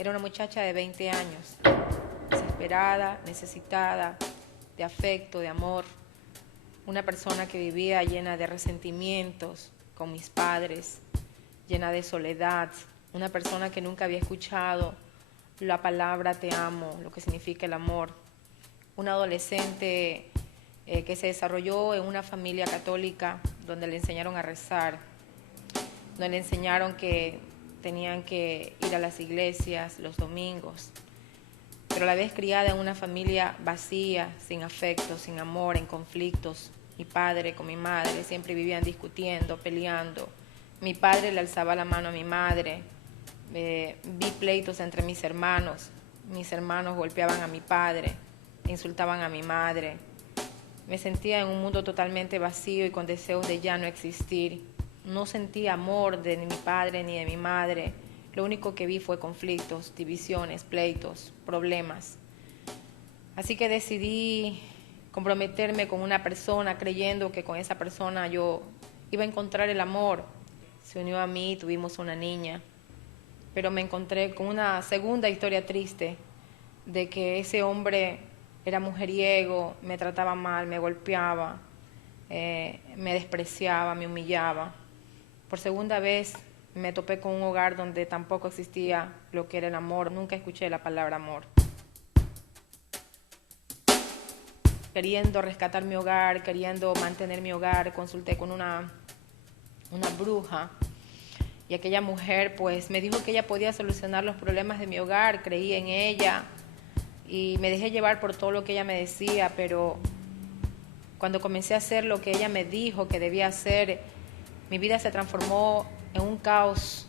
Era una muchacha de 20 años, desesperada, necesitada de afecto, de amor. Una persona que vivía llena de resentimientos con mis padres, llena de soledad. Una persona que nunca había escuchado la palabra te amo, lo que significa el amor. Una adolescente que se desarrolló en una familia católica donde le enseñaron a rezar, donde le enseñaron que tenían que ir a las iglesias los domingos, pero a la vez criada en una familia vacía, sin afecto, sin amor, en conflictos. Mi padre con mi madre siempre vivían discutiendo, peleando. Mi padre le alzaba la mano a mi madre. Vi pleitos entre mis hermanos golpeaban a mi padre, insultaban a mi madre. Me sentía en un mundo totalmente vacío y con deseos de ya no existir. No sentí amor de ni mi padre ni de mi madre. Lo único que vi fue conflictos, divisiones, pleitos, problemas. Así que decidí comprometerme con una persona creyendo que con esa persona yo iba a encontrar el amor. Se unió a mí, tuvimos una niña, pero me encontré con una segunda historia triste de que ese hombre era mujeriego, me trataba mal, me golpeaba, me despreciaba, me humillaba. Por segunda vez me topé con un hogar donde tampoco existía lo que era el amor. Nunca escuché la palabra amor. Queriendo rescatar mi hogar, queriendo mantener mi hogar, consulté con una bruja y aquella mujer pues me dijo que ella podía solucionar los problemas de mi hogar. Creí en ella y me dejé llevar por todo lo que ella me decía, pero cuando comencé a hacer lo que ella me dijo que debía hacer, mi vida se transformó en un caos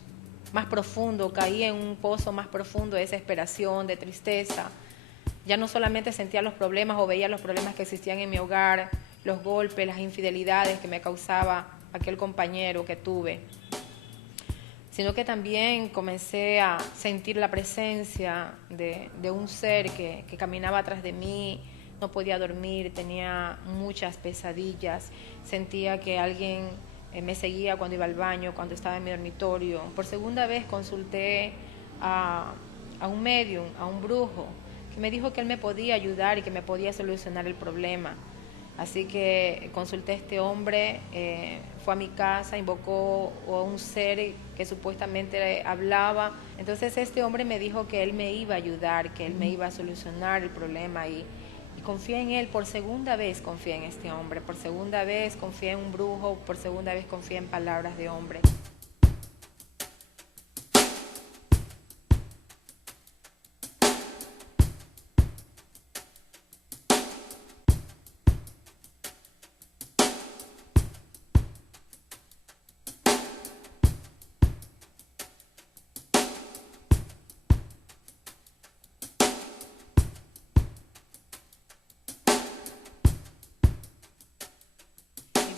más profundo, caí en un pozo más profundo de desesperación, de tristeza. Ya no solamente sentía los problemas o veía los problemas que existían en mi hogar, los golpes, las infidelidades que me causaba aquel compañero que tuve, sino que también comencé a sentir la presencia de un ser que caminaba atrás de mí. No podía dormir, tenía muchas pesadillas, sentía que alguien me seguía cuando iba al baño, cuando estaba en mi dormitorio. Por segunda vez consulté a un medium, a un brujo, que me dijo que él me podía ayudar y que me podía solucionar el problema. Así que consulté a este hombre, fue a mi casa, invocó a un ser que supuestamente hablaba. Entonces este hombre me dijo que él me iba a ayudar, que él me iba a solucionar el problema y confié en él. Por segunda vez confié en este hombre, por segunda vez confié en un brujo, por segunda vez confié en palabras de hombre.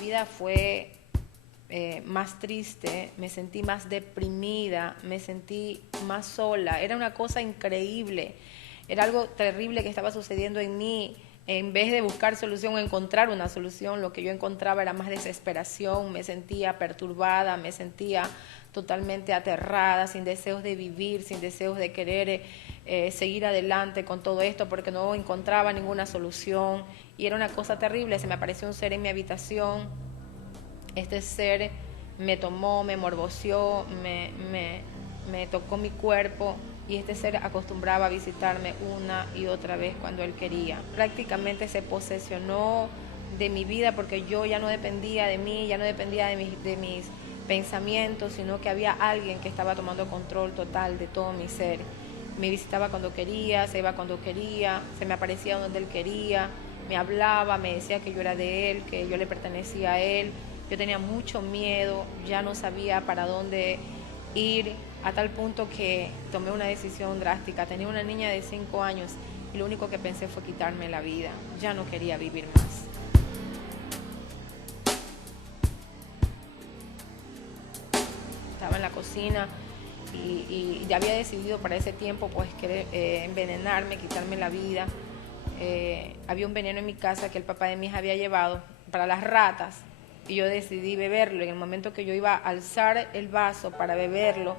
Mi vida fue más triste, me sentí más deprimida, me sentí más sola. Era una cosa increíble, era algo terrible que estaba sucediendo en mí. En vez de buscar solución o encontrar una solución, lo que yo encontraba era más desesperación. Me sentía perturbada, me sentía totalmente aterrada, sin deseos de vivir, sin deseos de querer seguir adelante con todo esto, porque no encontraba ninguna solución y era una cosa terrible. Se me apareció un ser en mi habitación. Este ser me tomó, me morboció, me tocó mi cuerpo, y este ser acostumbraba a visitarme una y otra vez cuando él quería. Prácticamente se posesionó de mi vida, porque yo ya no dependía de mí, ya no dependía de mis pensamientos, sino que había alguien que estaba tomando control total de todo mi ser. Me visitaba cuando quería, se iba cuando quería, se me aparecía donde él quería, me hablaba, me decía que yo era de él, que yo le pertenecía a él. Yo tenía mucho miedo, ya no sabía para dónde ir, a tal punto que tomé una decisión drástica. Tenía una niña de 5 años y lo único que pensé fue quitarme la vida. Ya no quería vivir más. Estaba en la cocina y ya había decidido para ese tiempo pues querer envenenarme, quitarme la vida. Había un veneno en mi casa que el papá de mi hija había llevado para las ratas y yo decidí beberlo. En el momento que yo iba a alzar el vaso para beberlo,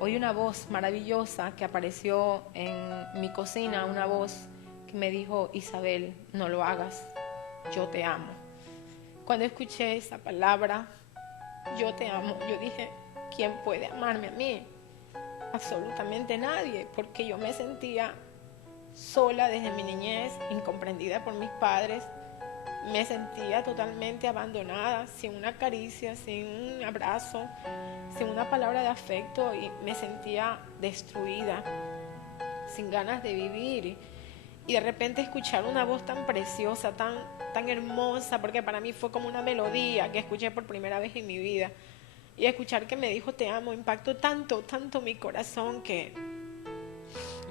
oí una voz maravillosa que apareció en mi cocina, una voz que me dijo: Isabel, no lo hagas, yo te amo. Cuando escuché esa palabra, yo te amo, yo dije: ¿quién puede amarme a mí? Absolutamente nadie, porque yo me sentía sola desde mi niñez, incomprendida por mis padres. Me sentía totalmente abandonada, sin una caricia, sin un abrazo, sin una palabra de afecto, y me sentía destruida, sin ganas de vivir. Y de repente escuchar una voz tan preciosa, tan hermosa, porque para mí fue como una melodía que escuché por primera vez en mi vida. Y escuchar que me dijo te amo impactó tanto mi corazón, que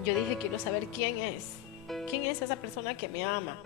yo dije: quiero saber quién es esa persona que me ama.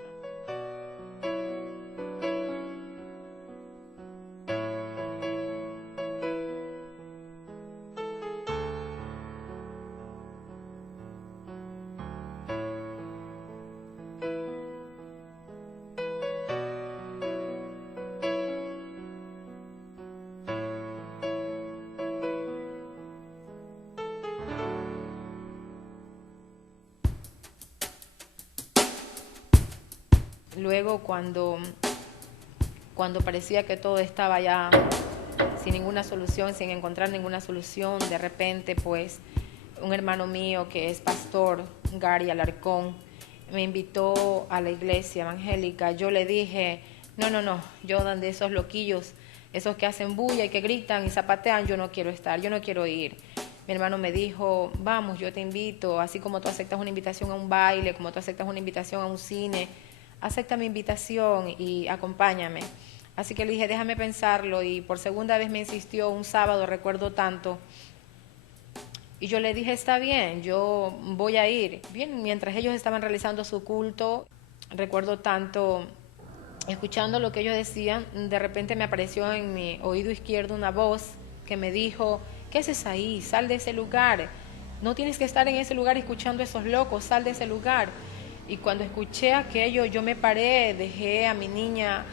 Luego, cuando parecía que todo estaba ya sin ninguna solución, sin encontrar ninguna solución, de repente, pues, un hermano mío que es pastor, Gary Alarcón, me invitó a la iglesia evangélica. Yo le dije: no, yo donde esos loquillos, esos que hacen bulla y que gritan y zapatean, yo no quiero estar, yo no quiero ir. Mi hermano me dijo: vamos, yo te invito, así como tú aceptas una invitación a un baile, como tú aceptas una invitación a un cine, acepta mi invitación y acompáñame. Así que le dije: déjame pensarlo, y por segunda vez me insistió un sábado, recuerdo tanto, y yo le dije: está bien, yo voy a ir. Bien, mientras ellos estaban realizando su culto, recuerdo tanto, escuchando lo que ellos decían, de repente me apareció en mi oído izquierdo una voz que me dijo: ¿qué haces ahí? Sal de ese lugar, no tienes que estar en ese lugar escuchando a esos locos, sal de ese lugar. Y cuando escuché aquello, yo me paré, dejé a mi niña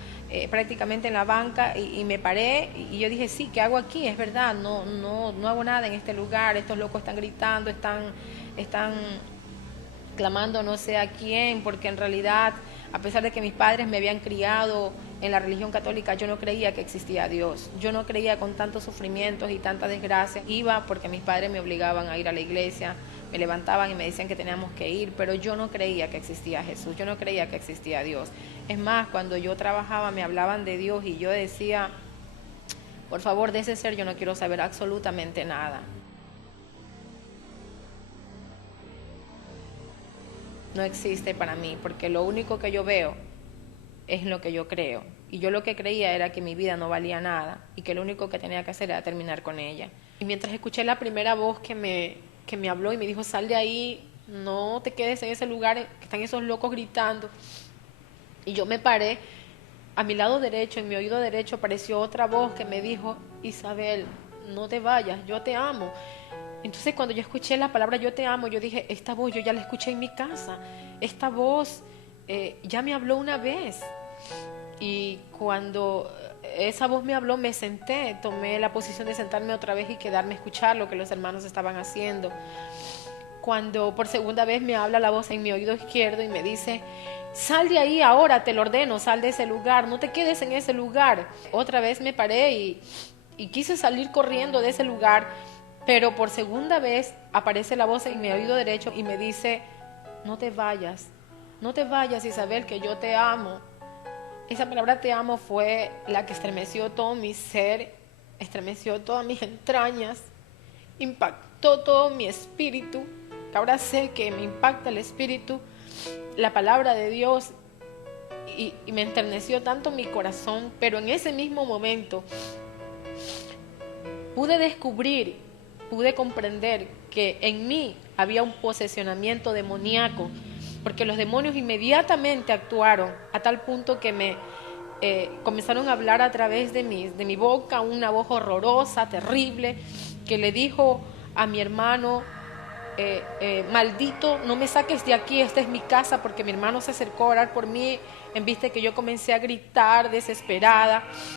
prácticamente en la banca y me paré, y yo dije: sí, ¿qué hago aquí? Es verdad, no hago nada en este lugar, estos locos están gritando, están clamando no sé a quién, porque en realidad, a pesar de que mis padres me habían criado en la religión católica, yo no creía que existía Dios. Yo no creía, con tantos sufrimientos y tanta desgracia. Iba porque mis padres me obligaban a ir a la iglesia, me levantaban y me decían que teníamos que ir, pero yo no creía que existía Jesús, yo no creía que existía Dios. Es más, cuando yo trabajaba me hablaban de Dios y yo decía: por favor, de ese ser yo no quiero saber absolutamente nada. No existe para mí, porque lo único que yo veo es lo que yo creo. Y yo lo que creía era que mi vida no valía nada y que lo único que tenía que hacer era terminar con ella. Y mientras escuché la primera voz que me habló y me dijo: sal de ahí, no te quedes en ese lugar que están esos locos gritando. Y yo me paré, a mi lado derecho, en mi oído derecho, apareció otra voz que me dijo: Isabel, no te vayas, yo te amo. Entonces, cuando yo escuché la palabra yo te amo, yo dije: esta voz yo ya la escuché en mi casa, esta voz ya me habló una vez. Y cuando esa voz me habló, me senté, tomé la posición de sentarme otra vez y quedarme a escuchar lo que los hermanos estaban haciendo. Cuando por segunda vez me habla la voz en mi oído izquierdo y me dice: sal de ahí ahora, te lo ordeno, sal de ese lugar, no te quedes en ese lugar. Otra vez me paré y quise salir corriendo de ese lugar, pero por segunda vez aparece la voz en mi oído derecho y me dice: no te vayas, Isabel, que yo te amo. Esa palabra te amo fue la que estremeció todo mi ser, estremeció todas mis entrañas, impactó todo mi espíritu. Ahora sé que me impacta el espíritu, la palabra de Dios, y me enterneció tanto mi corazón. Pero en ese mismo momento pude descubrir, pude comprender que en mí había un posesionamiento demoníaco, porque los demonios inmediatamente actuaron a tal punto que me comenzaron a hablar a través de mi boca, una voz horrorosa, terrible, que le dijo a mi hermano: maldito, no me saques de aquí, esta es mi casa, porque mi hermano se acercó a orar por mí en vista de que yo comencé a gritar desesperada.